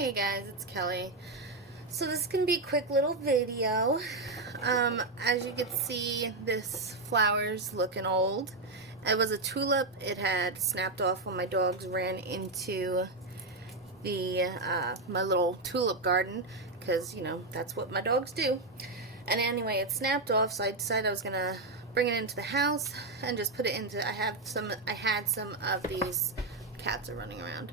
Hey guys, it's Kelly. So this can be a quick little video. As you can see, this flower's looking old. It was a tulip. It had snapped off when my dogs ran into the my little tulip garden, because you know that's what my dogs do. And anyway, it snapped off, so I decided I was gonna bring it into the house and just put it into. I had some of these. Cats are running around.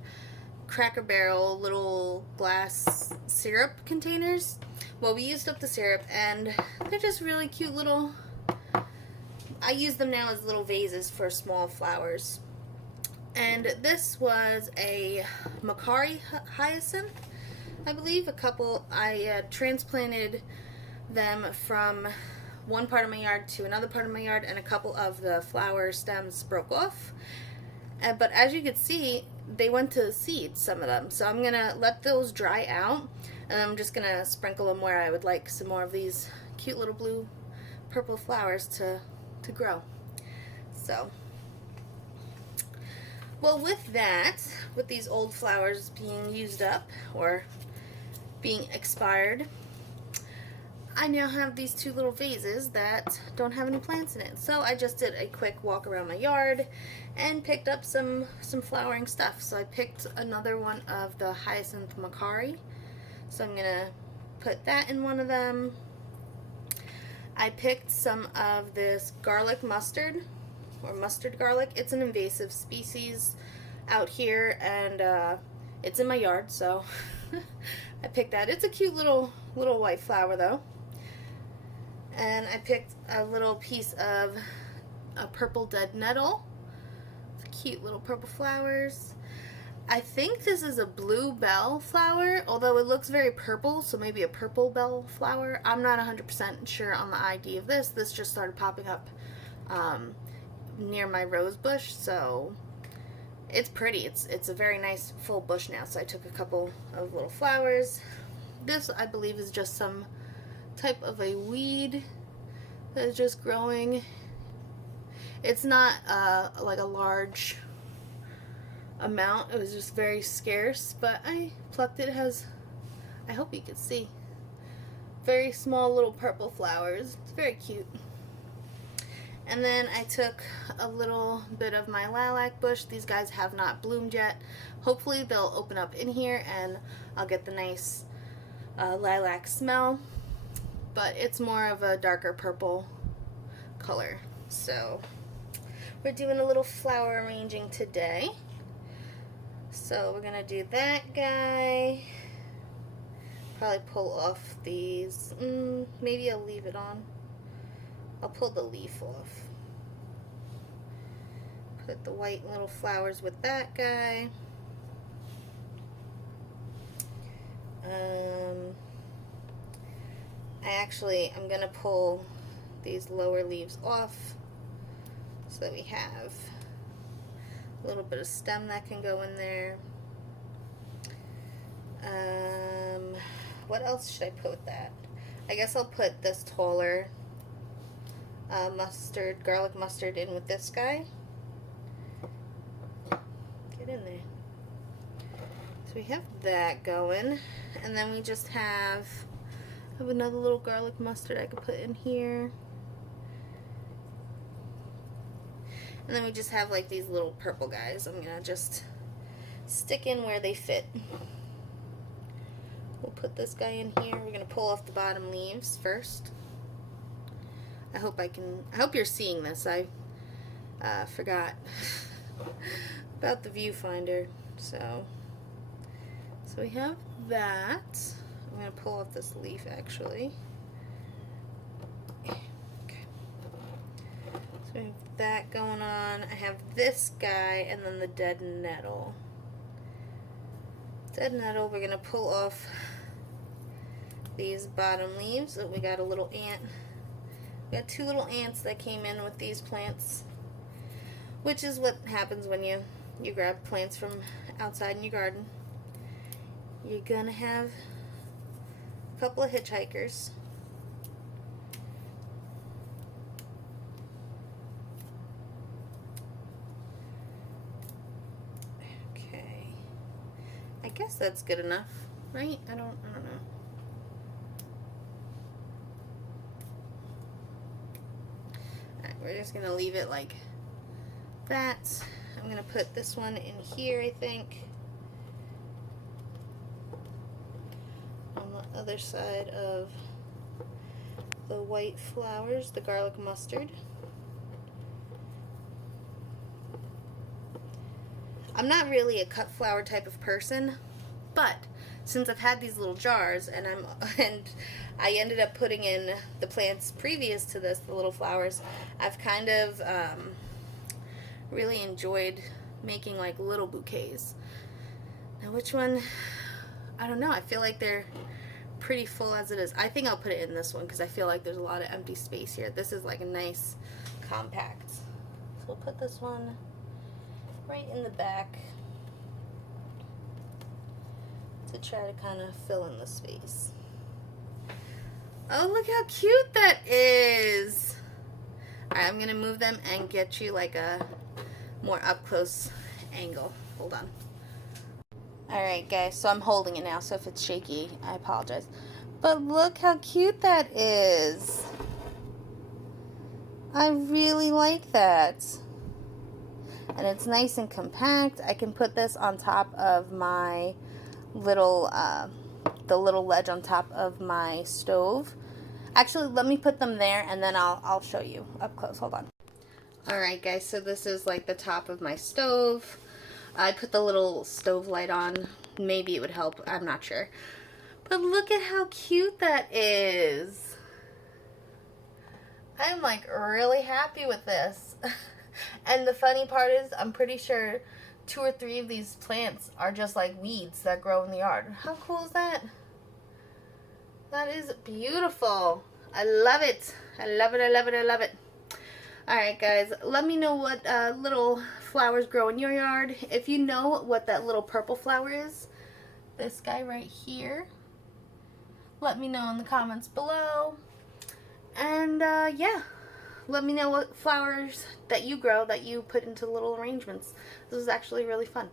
Cracker Barrel little glass syrup containers. Well, we used up the syrup and they're just really cute little. I use them now as little vases for small flowers. And this was a Macari hyacinth, I believe. I transplanted them from one part of my yard to another part of my yard, and a couple of the flower stems broke off. But as you can see, they went to seed, some of them. So I'm going to let those dry out, and I'm just going to sprinkle them where I would like some more of these cute little blue purple flowers to grow. So, well, with these old flowers being used up or being expired, I now have these two little vases that don't have any plants in it. So I just did a quick walk around my yard and picked up some flowering stuff. So I picked another one of the hyacinth Macari. So I'm gonna put that in one of them. I picked some of this garlic mustard, or mustard garlic. It's an invasive species out here, and it's in my yard, so I picked that. It's a cute little white flower though. And I picked a little piece of a purple dead nettle. It's cute little purple flowers. I think this is a blue bell flower, although it looks very purple, so maybe a purple bell flower. I'm not 100% sure on the ID of this. This just started popping up near my rose bush, so it's pretty. It's a very nice full bush now, so I took a couple of little flowers. This, I believe, is just some type of a weed that is just growing. It's not like a large amount. It was just very scarce, but I plucked it. It has, I hope you can see, very small little purple flowers. It's very cute. And then I took a little bit of my lilac bush. These guys have not bloomed yet. Hopefully they'll open up in here and I'll get the nice lilac smell. But it's more of a darker purple color. So we're doing a little flower arranging today. So we're gonna do that guy. Probably pull off these. Maybe I'll leave it on. I'll pull the leaf off. Put the white little flowers with that guy. I'm gonna pull these lower leaves off so that we have a little bit of stem that can go in there. What else should I put with that? I guess I'll put this taller garlic mustard in with this guy. Get in there. So we have that going, and then we just have another little garlic mustard I could put in here. And then we just have like these little purple guys. I'm gonna just stick in where they fit. We'll put this guy in here. We're gonna pull off the bottom leaves first. I hope you're seeing this. I forgot about the viewfinder. So we have that. I'm going to pull off this leaf actually. Okay. So we have that going on. I have this guy and then the dead nettle. Dead nettle, we're going to pull off these bottom leaves. Oh, we got a little ant. We got two little ants that came in with these plants, which is what happens when you grab plants from outside in your garden. You're going to have a couple of hitchhikers. Okay. I guess that's good enough. right? I don't know. Alright, we're just gonna leave it like that. I'm gonna put this one in here, I think. On the other side of the white flowers, the garlic mustard. I'm not really a cut flower type of person, but since I've had these little jars and I ended up putting in the plants previous to this, the little flowers, I've kind of really enjoyed making like little bouquets. Now which one, I don't know, I feel like they're pretty full as it is. I think I'll put it in this one because I feel like there's a lot of empty space here. This is like a nice compact. So we'll put this one right in the back to try to kind of fill in the space. Oh, look how cute that is. Alright, I'm gonna move them and get you like a more up close angle. Hold on. Alright guys, so I'm holding it now, so if it's shaky, I apologize. But look how cute that is. I really like that. And it's nice and compact. I can put this on top of my little, the little ledge on top of my stove. Actually, let me put them there and then I'll show you up close. Hold on. Alright guys, so this is like the top of my stove. I put the little stove light on. Maybe it would help. I'm not sure. But look at how cute that is. I'm like really happy with this. And the funny part is, I'm pretty sure 2 or 3 of these plants are just like weeds that grow in the yard. How cool is that? That is beautiful. I love it. I love it, I love it, I love it. Alright guys, let me know what little flowers grow in your yard. If you know what that little purple flower is, this guy right here, let me know in the comments below. And yeah, let me know what flowers that you grow that you put into little arrangements. This is actually really fun.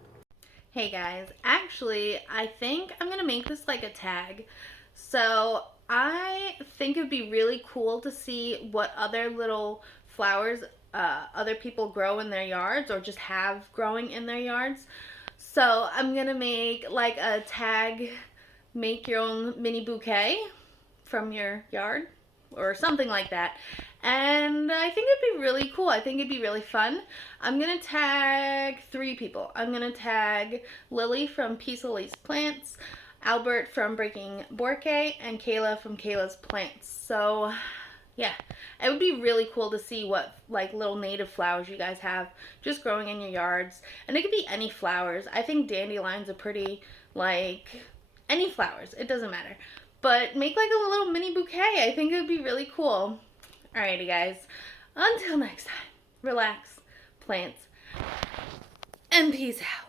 Hey guys, actually I think I'm gonna make this like a tag. So I think it'd be really cool to see what other little flowers other people grow in their yards or just have growing in their yards. So I'm gonna make like a tag, make your own mini bouquet from your yard or something like that. And I think it'd be really cool. I think it'd be really fun. I'm gonna tag 3 people. I'm gonna tag Lily from Peace Lily's Plants, Albert from Breaking Bouquet, and Kayla from Kayla's Plants. So yeah, it would be really cool to see what like little native flowers you guys have just growing in your yards. And it could be any flowers. I think dandelions are pretty, like, any flowers. It doesn't matter. But make like a little mini bouquet. I think it would be really cool. Alrighty guys, until next time, relax, plants, and peace out.